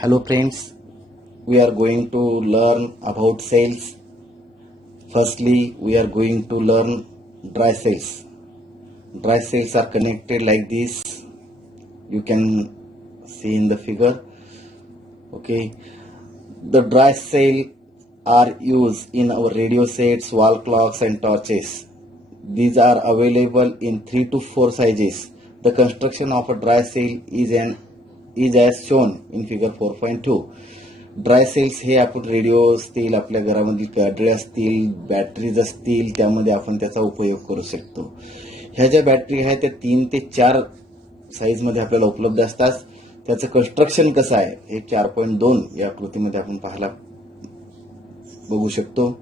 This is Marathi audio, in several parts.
Hello friends, we are going to learn about cells. Firstly, we are going to learn dry cells. Dry cells are connected like this. You can see in the figure. Okay, the dry cell are used in our radio sets, wall clocks and torches. These are available in 3 to 4 sizes. The construction of a dry cell is as shown in figure 4.2. Dry cells हे आपण रेडिओ असतील, आपल्या घरामधील बॅटरी असतील, बॅटरीज असतील, त्यामध्ये आपण त्याचा उपयोग करू शकतो. ह्या ज्या बॅटरी आहेत त्या 3 ते 4 साईजमध्ये आपल्याला उपलब्ध असतात. त्याचं कन्स्ट्रक्शन कसं आहे हे 4.2 या आकृतीमध्ये आपण पाहायला बघू शकतो.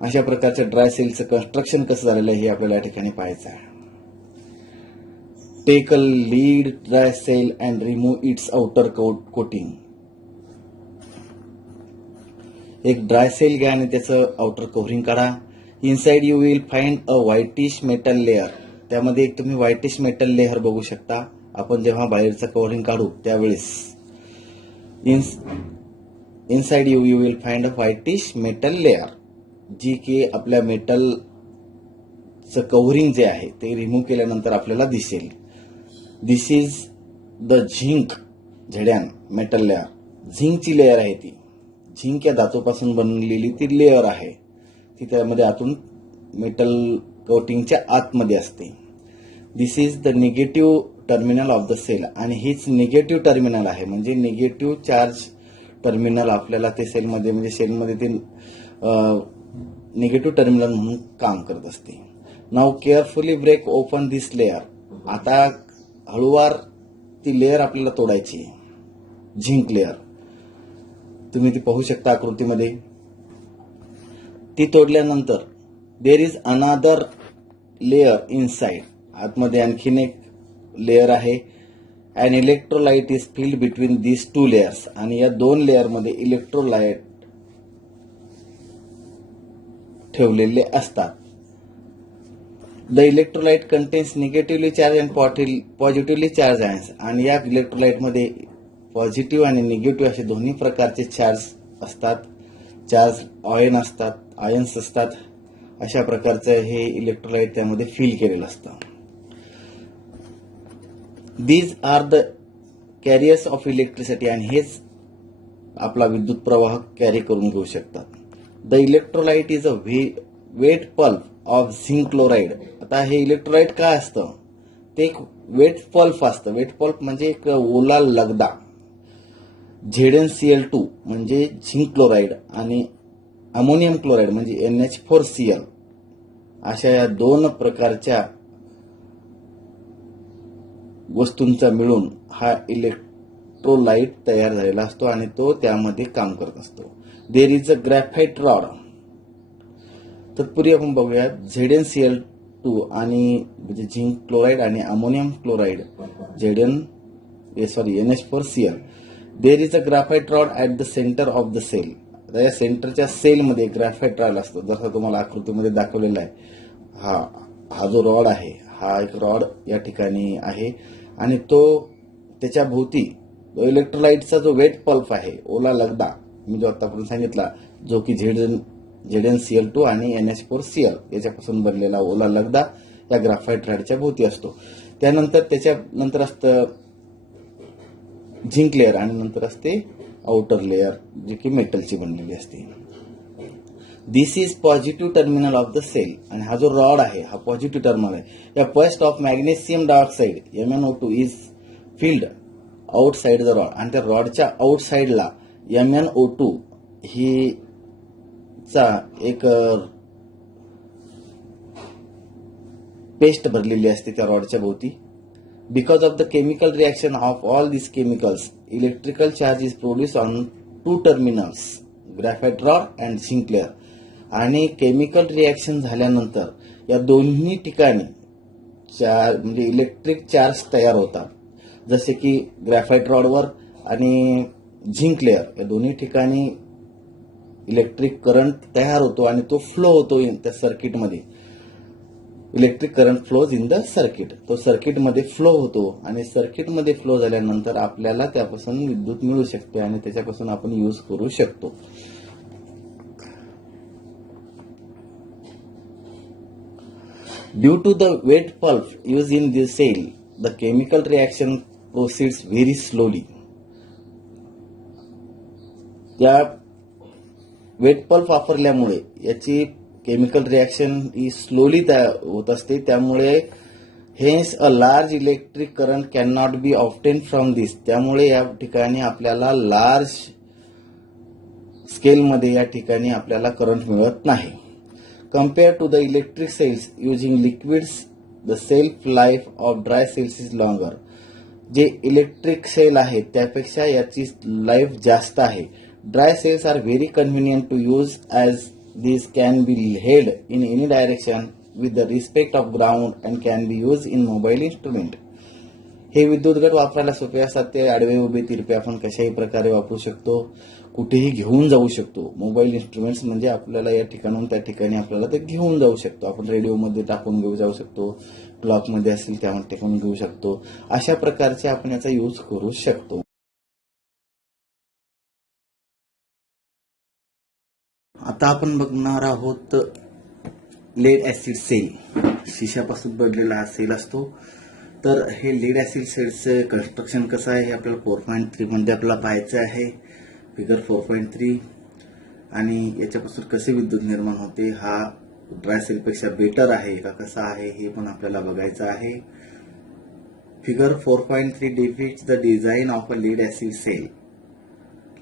अशा प्रकारच्या ड्राय सेलचं कन्स्ट्रक्शन कसं झालेलं आहे हे आपल्याला या ठिकाणी पाहायचं आहे. Take a lead dry cell and remove its outer coating. एक ड्राय सेल घ्या आणि त्याचं आउटर कव्हरिंग काढा. Inside you will find a whitish metal layer. त्यामध्ये एक तुम्ही व्हाइटिश मेटल लेअर बघू शकता. आपण जेव्हा बाहेरचं कव्हरिंग काढू त्यावेळेस inside you will find a whitish metal layer, जी की आपल्या मेटलचं कव्हरिंग जे आहे ते रिमूव्ह केल्यानंतर आपल्याला दिसेल. This is the zinc Z N metal layer. झिंकची लेअर आहे ती. झिंक या धातूपासून बनलेली ती लेअर आहे. ती त्यामध्ये आतून मेटल कोटिंगच्या आतमध्ये असते. This is the negative terminal of the cell. आणि हीच निगेटिव्ह टर्मिनल आहे, म्हणजे निगेटिव्ह चार्ज टर्मिनल आपल्याला ते सेलमध्ये म्हणजे सेलमध्ये ते निगेटिव्ह टर्मिनल म्हणून काम करत असते. नाउ केअरफुली ब्रेक ओपन दिस लेअर. आता हळूवार ती लेअर आपल्याला तोडायची आहे, झिंक लेअर. तुम्ही ती पाहू शकता आकृतीमध्ये. ती तोडल्यानंतर there is another layer inside. आतमध्ये आणखीन एक लेअर आहे. And electrolyte is filled between these 2 layers. आणि या 2 लेअरमध्ये इलेक्ट्रोलाइट ठेवलेले असतात. The electrolyte contains negatively charge and positively charge ions. आणि या इलेक्ट्रोलाइटमध्ये पॉझिटिव्ह आणि निगेटिव्ह असे दोन्ही प्रकारचे चार्ज असतात. चार्ज आयन्स असतात. अशा प्रकारचं हे इलेक्ट्रोलाइट त्यामध्ये फिल केलेलं असतं. These are the carriers of electricity. आणि हेच आपला विद्युत प्रवाह कॅरी करून घेऊ शकतात. The electrolyte is a wet pulp of zinc chloride. आता हे इलेक्ट्रोलाइट काय असतं, ते एक वेट पल्प असतं. वेट पल्प म्हणजे एक ओला लगदा. ZnCl2 म्हणजे झिंक क्लोराईड आणि अमोनियम क्लोराईड म्हणजे NH4Cl, अशा या 2 प्रकारच्या वस्तूंचा मिळून हा इलेक्ट्रोलाइट तयार झालेला असतो आणि तो त्यामध्ये काम करत असतो. There is a graphite rod. तत्पूर्वी आपण बघूया ZnCl2 आणि म्हणजे झिंक क्लोराईड आणि ammonium chloride NH4Cl. There is a graphite rod at the centre of the cell. आता या सेंटरच्या सेलमध्ये ग्रॅफाइट रॉड असतो, जसं तुम्हाला आकृतीमध्ये दाखवलेला आहे. हा जो रॉड आहे, हा एक रॉड या ठिकाणी आहे आणि तो त्याच्या भोवती इलेक्ट्रोलाइटचा जो वेट पल्प आहे, ओला लगदा मी जो आतापर्यंत सांगितला, जो की ZnCl2 आणि NH4Cl याच्यापासून बनलेला ओला लगदा या ग्रॅफाइट रॉडच्या भोवती असतो. त्याच्यानंतर असतं झिंक लेअर आणि नंतर असते आउटर लेअर, जी की मेटलची बनलेली असते. This is positive terminal of the cell. आणि हा जो रॉड आहे हा पॉझिटिव्ह टर्मिनल आहे. या first of magnesium dioxide MnO2 is filled outside the rod. आणि त्या रॉडच्या आउटसाइडला MnO2 ही चा एक पेस्ट भरलेली असते त्या रॉडच्या भोवती. Because of the chemical reaction of all these chemicals, electrical charge is produced on 2 terminals, graphite rod and zinc layer. आणि केमिकल रिॲक्शन झाल्यानंतर या दोन्ही ठिकाणी म्हणजे इलेक्ट्रिक चार्ज तयार होतात. जसे की ग्रॅफाइट रॉडवर आणि झिंक लेअर या दोन्ही ठिकाणी इलेक्ट्रिक करंट तयार होतो आणि तो फ्लो होतो त्या सर्किटमध्ये. Electric current flows in the circuit. तो सर्किटमध्ये फ्लो होतो आणि सर्किटमध्ये फ्लो झाल्यानंतर आपल्याला त्यापासून विद्युत मिळू शकते आणि त्याच्यापासून आपण यूज करू शकतो. Due to the wet pulp used in this cell, the chemical reaction proceeds very slowly. या वेट पल्प वापरल्यामुळे याची केमिकल रिॲक्शन ही स्लोली होत असते. त्यामुळे hence a large electric current can not be obtain from this. त्यामुळे या ठिकाणी आपल्याला लार्ज स्केलमध्ये या ठिकाणी आपल्याला करंट मिळत नाही. Compared to the electric cells using liquids, the shelf life of dry cells is longer. जे इलेक्ट्रिक सेल आहेत त्यापेक्षा याची लाईफ जास्त आहे. Dry cells are very convenient to use as these can be held in any direction with the respect of ground and can be used in mobile instrument. हे विद्युत घट वापरायला सोपे असतात. ते आडवे उभे तिरपे आपण कशाही प्रकारे वापरू शकतो, कुठेही घेऊन जाऊ शकतो. मोबाईल इन्स्ट्रुमेंट्स म्हणजे आपल्याला या ठिकाणून त्या ठिकाणी आपल्याला ते घेऊन जाऊ शकतो. आपण रेडिओमध्ये टाकून घेऊ जाऊ शकतो, क्लॉकमध्ये असेल त्यामध्ये टाकून घेऊ शकतो. अशा प्रकारचे आपण याचा यूज करू शकतो. आता आपण बघणार आहोत लेड ऍसिड सेल. शिशापासून बनलेला हा सेल असतो. तर हे लेड ऍसिड सेलचं कन्स्ट्रक्शन कसं आहे हे आपल्याला 4.3 मध्ये आपल्याला पाहायचं आहे. फिगर 4.3 आणि याच्यापासून कसे विद्युत निर्माण होते हा ड्राय सेलपेक्षा बेटर आहे का कसा आहे हे पण आपल्याला बघायचं आहे. Figure 4.3 depicts the design of a lead acid cell.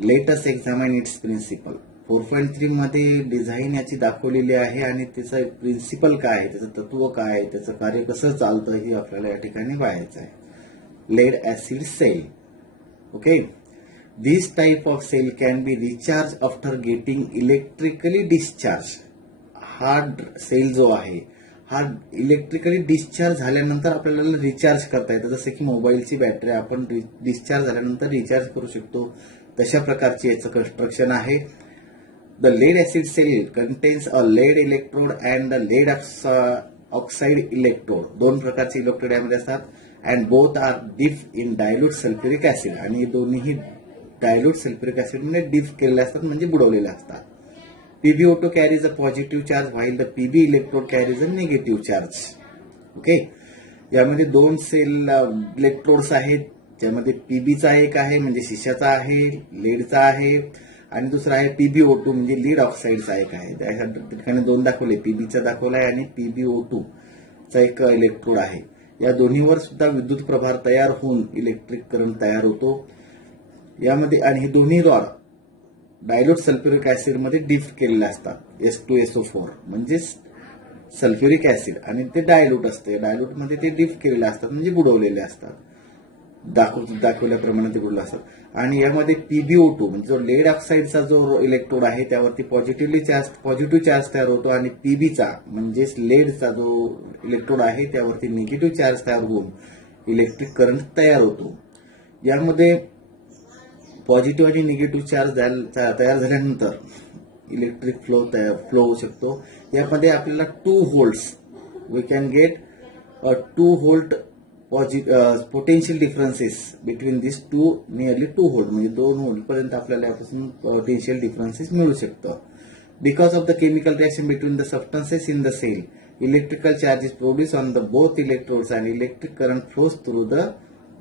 Let us examine its principle. 4.3 मध्ये डिझाईन याची दाखवलेली आहे आणि त्याचं प्रिन्सिपल काय आहे, त्याचं तत्व काय आहे, त्याचं कार्य कसं चालतं हे आपल्याला या ठिकाणी पाहायचं आहे. Lead acid cell. Okay. This type of cell can be recharge after getting electrically discharge. हा सेल जो आहे हा इलेक्ट्रिकली डिस्चार्ज झाल्यानंतर आपल्याला रिचार्ज करता येतं. जसं की मोबाईलची बॅटरी आपण डिस्चार्ज झाल्यानंतर रिचार्ज करू शकतो, तशा प्रकारचे याचं कन्स्ट्रक्शन आहे. The lead acid cell contains a lead electrode and a lead oxide electrode. दोन प्रकारचे इलेक्ट्रोड यामध्ये असतात. And both are dip in dilute sulphuric acid. आणि दोन्ही डायल्यूट सल्फ्युरिक ऍसिड मध्ये डिप केलेले असतात म्हणजे बुडवलेले असतात. PbO2 carries a positive charge while the PB electrode carries a negative charge. Okay. यामध्ये दोन सेल इलेक्ट्रोड्स आहेत, ज्यामध्ये PBचा एक आहे म्हणजे शिशाचा आहे, लेडचा आहे, आणि दुसरा आहे PbO2 म्हणजे लीड ऑक्साईडचा एक आहे. त्या ठिकाणी दोन दाखवले, PBचा दाखवला आहे आणि PbO2 चा एक इलेक्ट्रोड आहे. या दोन्हीवर सुद्धा विद्युत प्रभार तयार होऊन इलेक्ट्रिक करंट तयार होतो यामध्ये. आणि हे दोन्ही रॉड डायल्यूट सल्फ्युरिक ऍसिड मध्ये डिप केलेले असतात. H2SO4 म्हणजे सल्फ्युरिक ऍसिड आणि ते डायल्यूट असते. डायल्यूट मध्ये ते डिप केलेले असतात म्हणजे बुडवलेले असतात. दाखवल्याप्रमाणे ते बुडवले असतात. आणि यामध्ये PbO2 म्हणजे जो लेड ऑक्साईडचा जो इलेक्ट्रोड आहे त्यावरती पॉझिटिव्ह चार्ज तयार होतो आणि PBचा म्हणजेच लेडचा जो इलेक्ट्रोड आहे त्यावरती निगेटिव्ह चार्ज तयार होऊन इलेक्ट्रिक करंट तयार होतो. यामध्ये पॉझिटिव्ह आणि निगेटिव्ह चार्ज तयार झाल्यानंतर इलेक्ट्रिक फ्लो होऊ शकतो. यामध्ये आपल्याला 2 volts we can get 2 volt potential differences between this two nearly 2 volt म्हणजे 2 व्होल्ट पर्यंत आपल्याला यापासून पोटेन्शियल डिफरन्सेस मिळू शकतं. Because of the chemical reaction between the substances in the cell electrical charge is produce on the both electrodes and electric current flows through the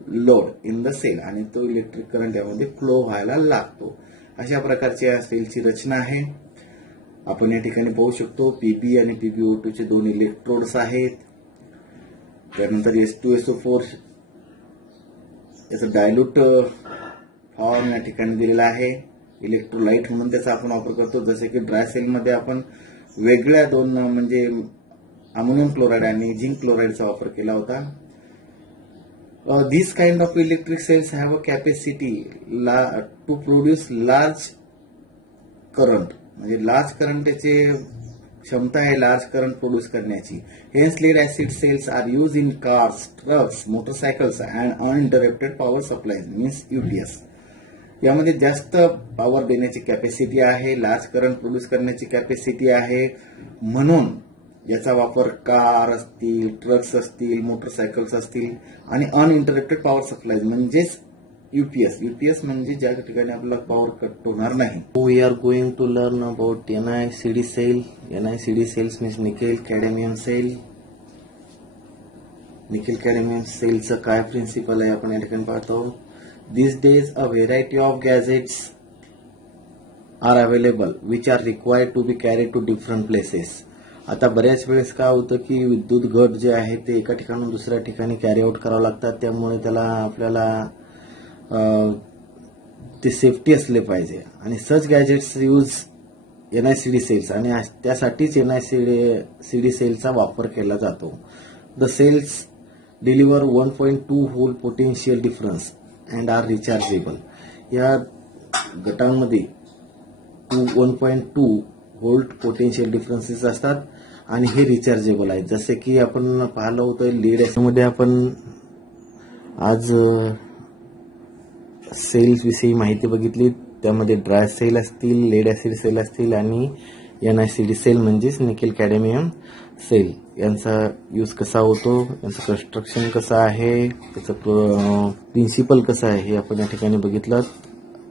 load in the cell. आणि तो इलेक्ट्रिक करंट यामध्ये फ्लो व्हायला लागतो. अशा प्रकारची या सेलची रचना आहे. आपण या ठिकाणी पाहू शकतो PB आणि PbO2 चे 2 इलेक्ट्रोड्स आहेत. त्यानंतर H2SO4 याचा डायल्यूट फॉर्म या ठिकाणी दिलेला आहे. इलेक्ट्रोलाइट म्हणून त्याचा आपण वापर करतो. जसे की ड्राय सेलमध्ये आपण वेगळ्या 2 म्हणजे अमोनियम क्लोराईड आणि झिंक क्लोराईडचा वापर केला होता. These kind of electric cells have a capacity to produce large current. म्हणजे लार्ज करंट याचे क्षमता आहे लार्ज करंट प्रोड्यूस करण्याची. Hence lead acid cells are use in cars, trucks, motorcycles and uninterrupted power supply means UPS. यामध्ये जास्त पॉवर देण्याची कॅपॅसिटी आहे, लार्ज करंट प्रोड्यूस करण्याची कॅपॅसिटी आहे. म्हणून याचा वापर कार असतील, ट्रक्स असतील, मोटरसायकल्स असतील आणि अनइंटरप्टेड पॉवर सप्लाय म्हणजेच यूपीएस म्हणजे ज्या ठिकाणी आपल्याला पॉवर कट होणार नाही. We are going to learn about NiCd cell. NiCd cells means nickel cadmium cell. Nickel cadmium सेलचं काय प्रिन्सिपल आहे आपण या ठिकाणी पाहतो. This days a variety of gadgets are available which are required to be carried to different places. आता बऱ्याच वेळेस काय होतं की विद्युत घट जे आहे ते एका ठिकाणून दुसऱ्या ठिकाणी कॅरी आउट करावं लागतात. त्यामुळे त्याला आपल्याला ते सेफ्टी असले पाहिजे आणि such gadgets use NiCd cells आणि त्यासाठीच NiCd सेलचा वापर केला जातो. The cells deliver 1.2 volt potential difference and are rechargeable. या गटांमध्ये 1.2 व्होल्ट पोटेन्शियल डिफरन्सेस असतात आणि हे रिचार्जेबल आहेत. जसे की आपण पाहिलं होतं लीड मध्ये आपण आज सेल्स विषयी माहिती बघितली. त्यामध्ये ड्राय सेल असतील, लेड ऍसिड सेल असतील आणि NiCd सेल म्हणजेच निकेल कॅडमियम सेल. यांचा यूज कसा होतो, यांचं कन्स्ट्रक्शन कसं आहे, त्याचं प्रिन्सिपल कसं आहे हे आपण या ठिकाणी बघितलं.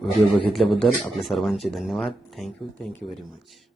व्हिडिओ बघितल्याबद्दल आपल्या सर्वांचे धन्यवाद. Thank you very much.